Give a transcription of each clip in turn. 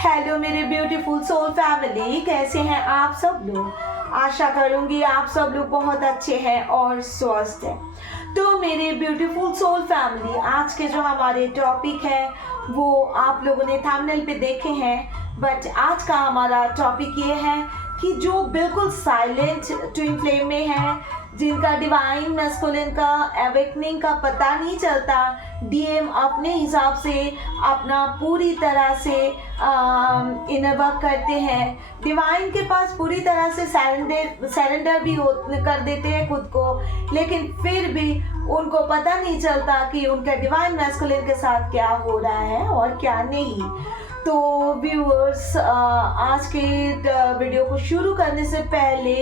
Hello मेरे beautiful soul family, कैसे हैं आप सब लोग। आशा करूंगी आप सब लोग बहुत अच्छे हैं और स्वस्थ हैं। तो मेरे ब्यूटीफुल सोल फैमिली, आज के जो हमारे टॉपिक है वो आप लोगों ने थंबनेल पे देखे हैं। बट आज का हमारा टॉपिक ये है कि जो बिल्कुल साइलेंट ट्विन फ्लेम में है, जिनका डिवाइन मैस्कुलिन का अवेकनिंग का पता नहीं चलता, डीएम अपने हिसाब से अपना पूरी तरह से इनर वर्क करते हैं, डिवाइन के पास पूरी तरह से सरेंडर भी कर देते हैं खुद को, लेकिन फिर भी उनको पता नहीं चलता कि उनका डिवाइन मैस्कुलिन के साथ क्या हो रहा है और क्या नहीं। तो व्यूअर्स, आज के वीडियो को शुरू करने से पहले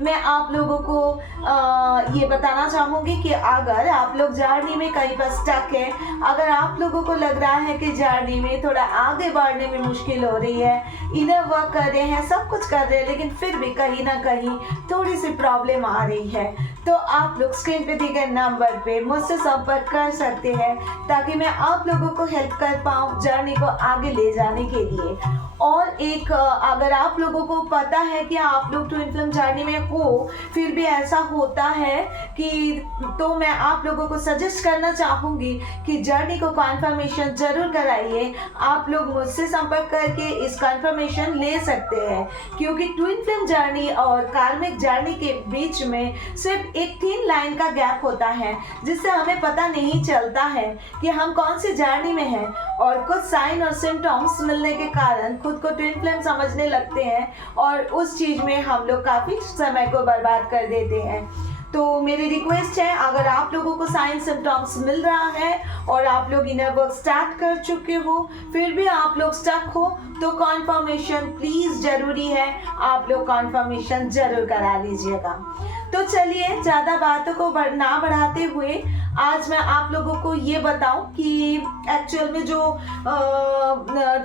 मैं आप लोगों को ये बताना चाहूँगी कि अगर आप लोग जर्नी में कहीं पर स्टक है, अगर आप लोगों को लग रहा है कि जर्नी में थोड़ा आगे बढ़ने में मुश्किल हो रही है, इनर वर्क कर रहे हैं, सब कुछ कर रहे हैं, लेकिन फिर भी कहीं ना कहीं थोड़ी सी प्रॉब्लम आ रही है, तो आप लोग स्क्रीन पे दिए गए नंबर पे मुझसे संपर्क कर सकते हैं ताकि मैं आप लोगों को हेल्प कर पाऊँ जर्नी को आगे ले जाने के लिए। और एक, अगर आप लोगों को पता है कि आप लोग ट्विन फ्लेम जर्नी में हो, फिर भी ऐसा होता है कि, तो मैं आप लोगों को सजेस्ट करना चाहूँगी कि जर्नी को कन्फर्मेशन जरूर कराइए। आप लोग मुझसे संपर्क करके इस कन्फर्मेशन ले सकते हैं, क्योंकि ट्विन फ्लेम जर्नी और कार्मिक जर्नी के बीच में सिर्फ एक थिन लाइन का गैप होता है, जिससे हमें पता नहीं चलता है कि हम कौन सी जर्नी में हैं, और कुछ साइन और सिम्टम्स मिलने के कारण खुद को ट्विन फ्लेम समझने लगते हैं और उस चीज में हम लोग काफी समय को बर्बाद कर देते हैं। तो मेरी रिक्वेस्ट है, अगर आप लोगों को साइन सिम्टम्स मिल रहा है और आप लोग इनर वर्क स्टार्ट कर चुके हो, फिर भी आप लोग स्टक हो, तो कॉन्फर्मेशन प्लीज जरूरी है, आप लोग कॉन्फर्मेशन जरूर करा लीजिएगा। तो चलिए, ज़्यादा बातों को ना बढ़ाते हुए आज मैं आप लोगों को ये बताऊं कि एक्चुअल में जो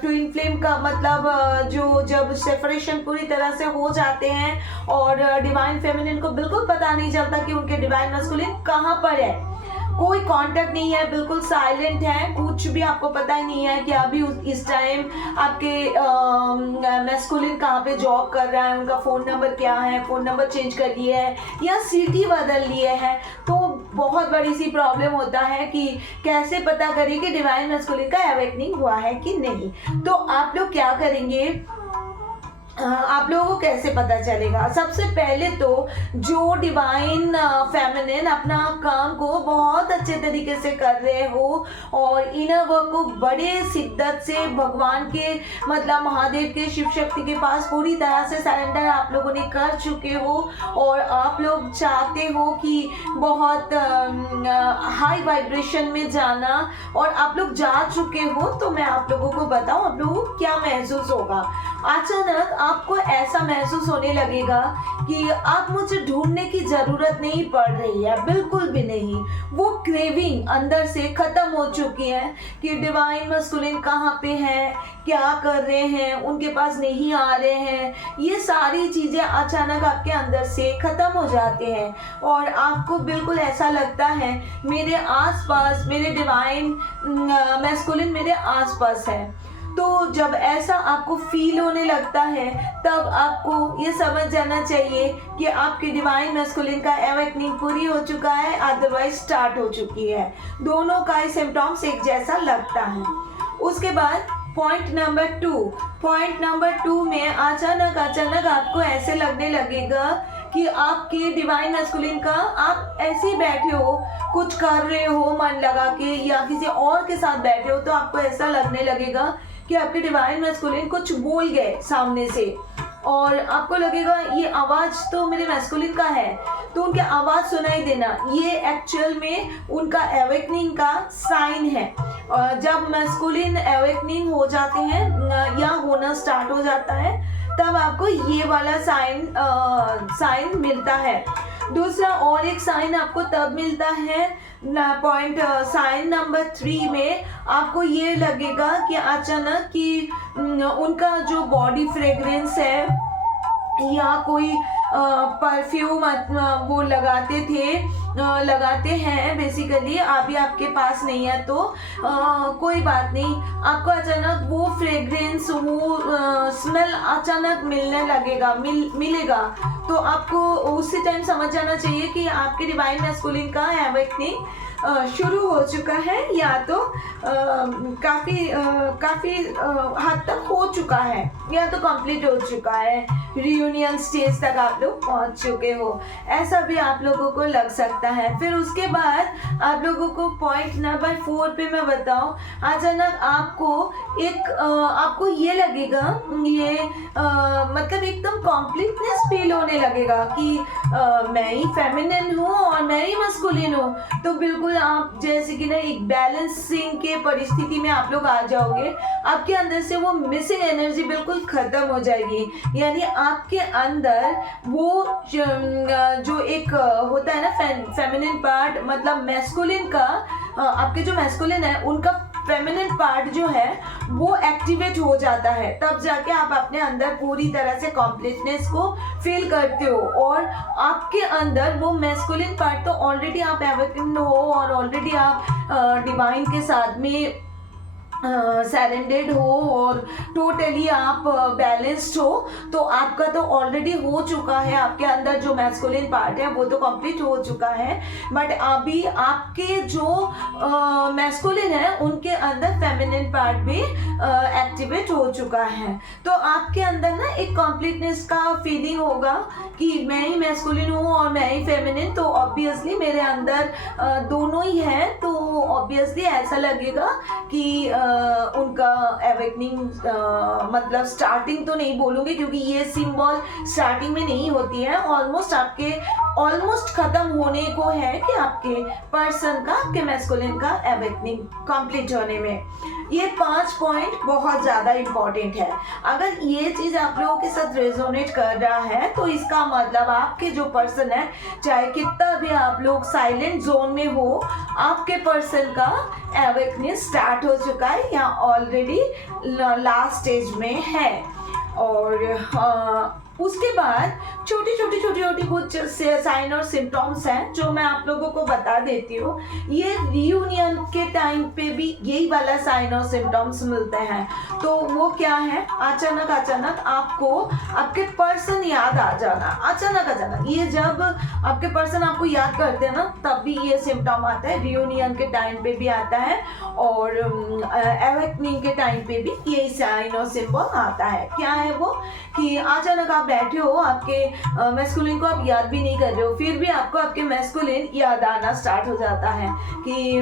ट्विन फ्लेम का मतलब जो जब सेपरेशन पूरी तरह से हो जाते हैं और डिवाइन फेमिनिन को बिल्कुल पता नहीं चलता कि उनके डिवाइन मैस्कुलिन कहाँ पर है, कोई कांटेक्ट नहीं है, बिल्कुल साइलेंट है, कुछ भी आपको पता ही नहीं है कि अभी इस टाइम आपके मैस्कुलिन कहाँ पे जॉब कर रहा है, उनका फ़ोन नंबर क्या है, फ़ोन नंबर चेंज कर लिए है या सिटी बदल लिए है। तो बहुत बड़ी सी प्रॉब्लम होता है कि कैसे पता करें कि डिवाइन मैस्कुलिन का अवेकनिंग हुआ है कि नहीं। तो आप लोग क्या करेंगे, आप लोगों को कैसे पता चलेगा। सबसे पहले तो जो डिवाइन फेमिनिन अपना काम को बहुत अच्छे तरीके से कर रहे हो और इनर वर्क को बड़े शिद्दत से भगवान के मतलब महादेव के शिव शक्ति के पास पूरी तरह से सरेंडर आप लोगों ने कर चुके हो और आप लोग चाहते हो कि बहुत हाई वाइब्रेशन में जाना और आप लोग जा चुके हो, तो मैं आप लोगों को बताऊं आप लोगों को क्या महसूस होगा। अचानक आपको ऐसा महसूस होने लगेगा कि आप मुझे ढूंढने की जरूरत नहीं पड़ रही है, बिल्कुल भी नहीं। वो क्रेविंग अंदर से खत्म हो चुकी है कि डिवाइन मैस्कुलिन कहाँ पे है, क्या कर रहे हैं, उनके पास नहीं आ रहे हैं, ये सारी चीजें अचानक आपके अंदर से खत्म हो जाते हैं और आपको बिल्कुल ऐसा लगता है मेरे आसपास मेरे डिवाइन मैस्कुलिन मेरे आसपास है। तो जब ऐसा आपको फील होने लगता है तब आपको ये समझ जाना चाहिए कि आपके डिवाइन मैस्कुलिन का अवेकनिंग पूरी हो चुका है, अदरवाइज स्टार्ट हो चुकी है। दोनों का ही सिम्टम्स एक जैसा लगता है। उसके बाद पॉइंट नंबर टू में अचानक आपको ऐसे लगने लगेगा कि आपके डिवाइन मैस्कुलिन का आप ऐसे ही बैठे हो, कुछ कर रहे हो मन लगा के या किसी और के साथ बैठे हो, तो आपको ऐसा लगने लगेगा कि आपके डिवाइन मैस्कुलिन कुछ बोल गए सामने से और आपको लगेगा ये आवाज तो मेरे मैस्कुलिन का है, तो उनकी आवाज सुनाई देना, ये एक्चुअल में उनका अवेकनिंग का साइन है। जब मैस्कुलिन अवेकनिंग हो जाते हैं या होना स्टार्ट हो जाता है, तब आपको ये वाला साइन मिलता है। दूसरा और एक साइन आपको तब मिलता है साइन नंबर 3 में, आपको ये लगेगा कि अचानक कि उनका जो बॉडी फ्रेग्रेंस है या कोई परफ्यूम वो लगाते हैं बेसिकली, अभी आपके पास नहीं है तो कोई बात नहीं, आपको अचानक वो फ्रेग्रेंस, वो स्मेल अचानक मिलने लगेगा, मिलेगा, तो आपको उसी टाइम समझ जाना चाहिए कि आपके डिवाइन मैस्कुलिन का अवेकनिंग शुरू हो चुका है, या तो काफ़ी हद तक हो चुका है, या तो कंप्लीट हो चुका है, रियूनियन स्टेज तक आप लोग पहुंच चुके हो, ऐसा भी आप लोगों को लग सकता है। फिर उसके बाद आप लोगों को पॉइंट नंबर 4 पे मैं बताऊं, अचानक आपको ये लगेगा, मतलब एकदम कॉम्प्लीटनेस फील होने लगेगा कि मैं ही फेमिनिन हूँ और मैं ही मस्कुलिन हूँ, तो बिल्कुल आप जैसे कि ना एक बैलेंसिंग के परिस्थिति में आप लोग आ जाओगे, आपके अंदर से वो मिसिंग एनर्जी बिल्कुल खत्म हो जाएगी, यानी आपके अंदर वो जो एक होता है ना फेमिनिन पार्ट, मतलब मैस्कुलिन का, आपके जो मैस्कुलिन है उनका फेमिनिन पार्ट जो है वो एक्टिवेट हो जाता है, तब जाके आप अपने अंदर पूरी तरह से कॉम्प्लीटनेस को फील करते हो, और आपके अंदर वो मैस्कुलिन पार्ट तो ऑलरेडी आप एवेकन हो और ऑलरेडी आप डिवाइन के साथ में सरेंडेड हो और टोटली आप बैलेंस्ड हो, तो आपका तो ऑलरेडी हो चुका है, आपके अंदर जो मैस्कुलिन पार्ट है वो तो कंप्लीट हो चुका है, बट अभी आपके जो मैस्कुलिन है उनके अंदर फेमिनिन पार्ट भी एक्टिवेट हो चुका है, तो आपके अंदर ना एक कंप्लीटनेस का फीलिंग होगा कि मैं ही मैस्कुलिन हूँ और मैं ही फेमिनिन, तो ऑब्वियसली मेरे अंदर दोनों ही है, तो ऑब्वियसली ऐसा लगेगा कि उनका एवेकनिंग, मतलब स्टार्टिंग तो नहीं बोलूँगी क्योंकि ये सिंबल स्टार्टिंग में नहीं होती है, ऑलमोस्ट खत्म होने को है कि आपके पर्सन का, आपके मैस्कुलिन का एवेकनिंग कंप्लीट होने में। ये 5 पॉइंट बहुत ज़्यादा इम्पॉर्टेंट है, अगर ये चीज़ आप लोगों के साथ रेजोनेट कर रहा है तो इसका मतलब आपके जो पर्सन है, चाहे कितना भी आप लोग साइलेंट जोन में हो, आपके पर्सन का एवेकनिंग स्टार्ट हो चुका है या ऑलरेडी लास्ट स्टेज में है। और उसके बाद छोटी छोटी कुछ साइन और सिम्टम्स हैं जो मैं आप लोगों को बता देती हूँ। ये रियूनियन के टाइम पे भी यही वाला साइन और सिम्टम्स मिलते हैं, तो वो क्या है, अचानक आपको आपके पर्सन याद आ जाना, अचानक ये जब आपके पर्सन आपको याद करते हैं ना, तब भी ये सिम्टम आता है, रियूनियन के टाइम पे भी आता है और एवेकनिंग के टाइम पे भी यही साइन और सिंबल आता है। क्या है वो, कि अचानक आप बैठे हो, आपके मैस्कुलिन को आप याद भी नहीं कर रहे हो, फिर भी आपको आपके मैस्कुलिन याद आना स्टार्ट हो जाता है कि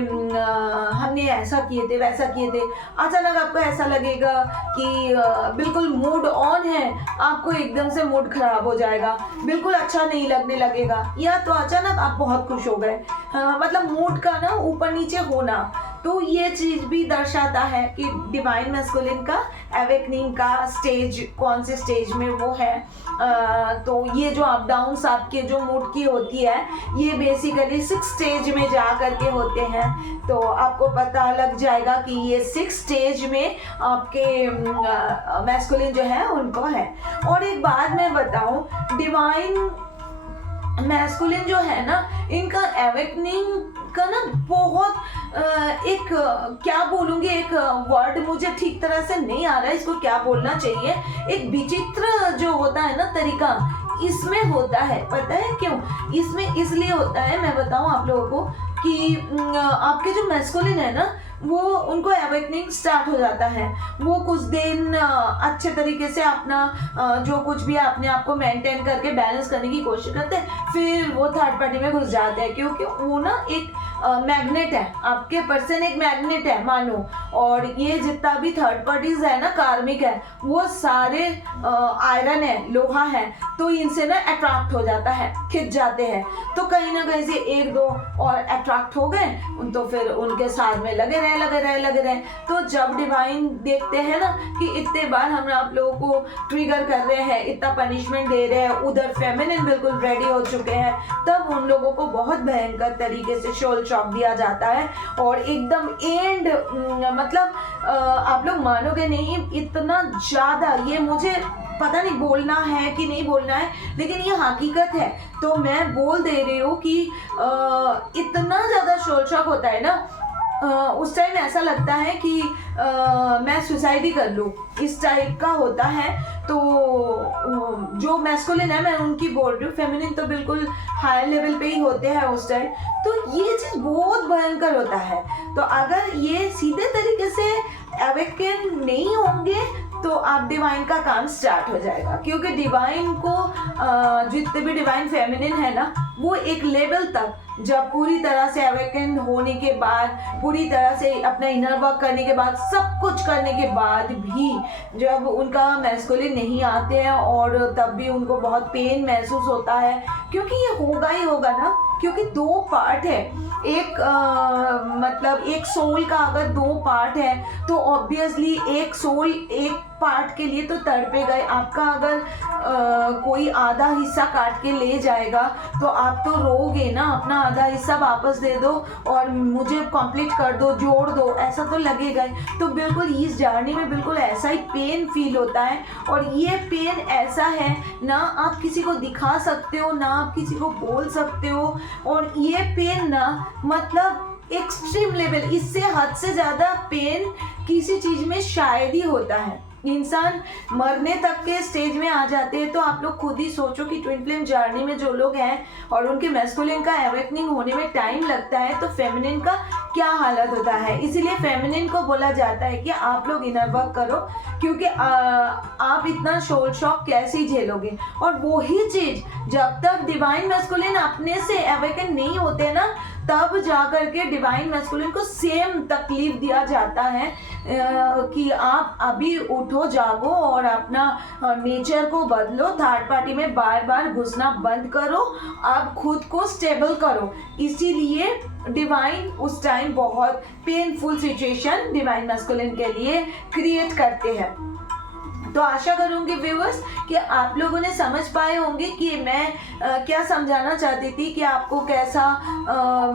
हमने ऐसा किए थे, वैसा किए थे। अचानक आपको ऐसा लगेगा कि बिल्कुल मूड ऑन है, आपको एकदम से मूड खराब हो जाएगा, बिल्कुल अच्छा नहीं लगने लगेगा, या तो अचानक आप बहुत खुश हो गए, मतलब मूड का ना ऊपर नीचे होना, तो ये चीज़ भी दर्शाता है कि डिवाइन मैस्कुलिन का एवेकनिंग का स्टेज कौन से स्टेज में वो है। तो ये जो अप डाउन्स आपके जो मूड की होती है, ये बेसिकली 6 स्टेज में जा करके होते हैं, तो आपको पता लग जाएगा कि ये 6 स्टेज में आपके मैस्कुलिन जो है उनको है। और एक बात मैं बताऊं, डिवाइन मैस्कुलिन जो है ना, इनका एवेकनिंग का ना बहुत एक क्या बोलूँगी, एक वर्ड मुझे ठीक तरह से नहीं आ रहा है, इसको क्या बोलना चाहिए, एक विचित्र जो होता है ना तरीका इसमें होता है। पता है क्यों इसमें इसलिए होता है, मैं बताऊं आप लोगों को कि आपके जो मैस्कुलिन है ना, वो उनको एवेकनिंग स्टार्ट हो जाता है, वो कुछ दिन अच्छे तरीके से अपना जो कुछ भी अपने आप को मेंटेन करके बैलेंस करने की कोशिश करते हैं, फिर वो थर्ड पार्टी में घुस जाते हैं, क्योंकि वो ना एक मैग्नेट है, आपके पर्सन एक मैग्नेट है मानो, और ये जितना भी थर्ड पार्टीज है ना, कार्मिक है, वो सारे आयरन है, लोहा है, तो इनसे ना अट्रैक्ट हो जाता है, खिंच जाते हैं, तो कहीं ना कहीं से 1-2 और अट्रैक्ट हो गए तो फिर उनके साथ में लगे रहे। तो जब डिवाइन देखते हैं ना कि इतने बार हम आप लोगों को ट्रिगर कर रहे हैं, इतना पनिशमेंट दे रहे हैं, उधर फेमिनिन बिल्कुल रेडी हो चुके हैं, तब उन लोगों को बहुत भयंकर तरीके से सोल शॉक दिया जाता है। और एकदम एंड मतलब आप लोग मानोगे नहीं, इतना ज़्यादा, ये मुझे पता नहीं बोलना है कि नहीं बोलना है, लेकिन ये हकीकत है, तो मैं बोल दे रही हूँ कि इतना ज़्यादा सोल शॉक होता है ना, उस टाइम ऐसा लगता है कि मैं सुसाइड ही कर लूँ, इस टाइप का होता है। तो जो मैस्कुलिन है मैं उनकी बोल रही हूँ, फेमिनिन तो बिल्कुल हाई लेवल पे ही होते हैं उस टाइम। तो ये चीज़ बहुत भयंकर होता है। तो अगर ये सीधे तरीके से अवेकन नहीं होंगे तो आप डिवाइन का काम स्टार्ट हो जाएगा, क्योंकि डिवाइन को जितने भी डिवाइन फेमिनिन है ना, वो एक लेवल तक जब पूरी तरह से अवेकन होने के बाद, पूरी तरह से अपना इनर वर्क करने के बाद, सब कुछ करने के बाद भी जब उनका मैस्कुलिन नहीं आते हैं, और तब भी उनको बहुत पेन महसूस होता है, क्योंकि ये होगा ही होगा ना, क्योंकि दो पार्ट है। एक मतलब एक सोल का अगर दो पार्ट है तो ऑब्वियसली एक सोल एक पार्ट के लिए तो तड़पेगा। आपका अगर कोई आधा हिस्सा काट के ले जाएगा तो आप तो रोगे ना, अपना आधा हिस्सा वापस दे दो और मुझे कंप्लीट कर दो, जोड़ दो, ऐसा तो लगेगा ही। तो बिल्कुल इस जर्नी में बिल्कुल ऐसा ही पेन फील होता है, और ये पेन ऐसा है ना आप किसी को दिखा सकते हो, ना आप किसी को बोल सकते हो, और ये पेन ना मतलब एक्सट्रीम लेवल, इससे हद से ज़्यादा पेन किसी चीज़ में शायद ही होता है। इंसान मरने तक के स्टेज में आ जाते हैं। तो आप लोग खुद ही सोचो कि ट्विन फ्लेम जर्नी में जो लोग हैं और उनके मैस्कुलिन का अवेकनिंग होने में टाइम लगता है, तो फेमिनिन का क्या हालत होता है। इसीलिए फेमिनिन को बोला जाता है कि आप लोग इनर वर्क करो, क्योंकि आप इतना सोल शॉक कैसे ही झेलोगे। और वही चीज़ जब तक डिवाइन मैस्कुलिन अपने से अवेकन नहीं होते ना, तब जाकर के डिवाइन मैस्कुलिन को सेम तकलीफ दिया जाता है कि आप अभी उठो, जागो और अपना नेचर को बदलो, थर्ड पार्टी में बार बार घुसना बंद करो, आप खुद को स्टेबल करो। इसीलिए डिवाइन उस टाइम बहुत पेनफुल सिचुएशन डिवाइन मैस्कुलिन के लिए क्रिएट करते हैं। तो आशा करूंगी व्यूअर्स कि आप लोगों ने समझ पाए होंगे कि मैं क्या समझाना चाहती थी, कि आपको कैसा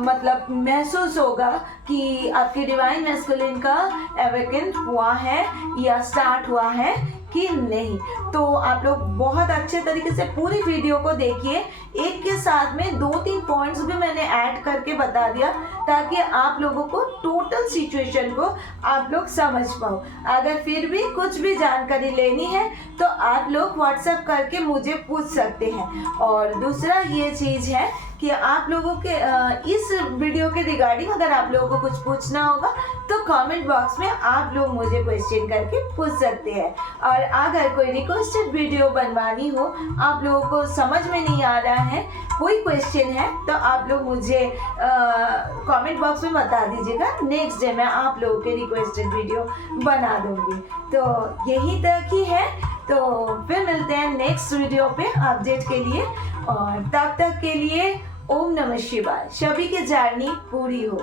मतलब महसूस होगा कि आपके डिवाइन मैस्कुलिन का अवेकन हुआ है या स्टार्ट हुआ है कि नहीं। तो आप लोग बहुत अच्छे तरीके से पूरी वीडियो को देखिए, एक के साथ में 2-3 पॉइंट्स भी मैंने ऐड करके बता दिया, ताकि आप लोगों को टोटल सिचुएशन को आप लोग समझ पाओ। अगर फिर भी कुछ भी जानकारी लेनी है तो आप लोग व्हाट्सएप करके मुझे पूछ सकते हैं। और दूसरा ये चीज़ है कि आप लोगों के इस वीडियो के रिगार्डिंग अगर आप लोगों को कुछ पूछना होगा तो कमेंट बॉक्स में आप लोग मुझे क्वेश्चन करके पूछ सकते हैं। और अगर कोई रिक्वेस्टेड वीडियो बनवानी हो, आप लोगों को समझ में नहीं आ रहा है, कोई क्वेश्चन है, तो आप लोग मुझे कमेंट बॉक्स में बता दीजिएगा। नेक्स्ट डे मैं आप लोगों के रिक्वेस्टेड वीडियो बना दूंगी। तो यही तक ही है, तो फिर मिलते हैं नेक्स्ट वीडियो पे अपडेट के लिए। और तब तक के लिए ओम नमः शिवाय। सभी की जर्नी पूरी हो।